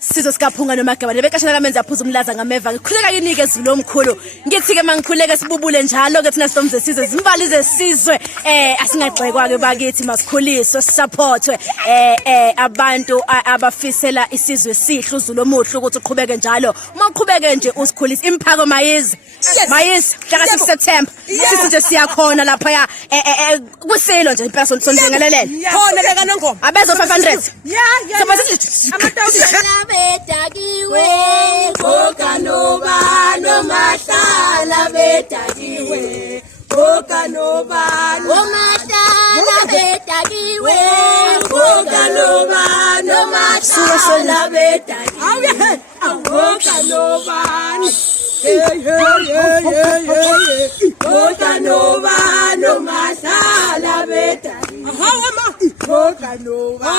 Sizo sikaphunga nomagabane bekashana kamenza aphuza umlaza ngameva ngikhuleka kinike ezulu omkhulu ngithi ke mangikhuleka sibubule njalo ke thina sidomze sizwe zimbali zesizwe asingagxekwa ke bakithi masikhuliswe sisupportwe abantu abafisela isizwe sihle uzulu omuhle ukuthi uqhubeke njalo uma uqhubeke nje usikhulisa imphako mayizi mhla ka 6 September sithi nje siyakhona lapha ya kusilo nje impela sonjengelelele khona leka nongoma abezo 500 Bedakiwe, Okanobano Mashala Bedakiwe, Okanobano Mashala Bedakiwe, Okanobano Mashala Bedakiwe, Okanobano. Hey, Okanobano Mashala Bedakiwe, Okanobano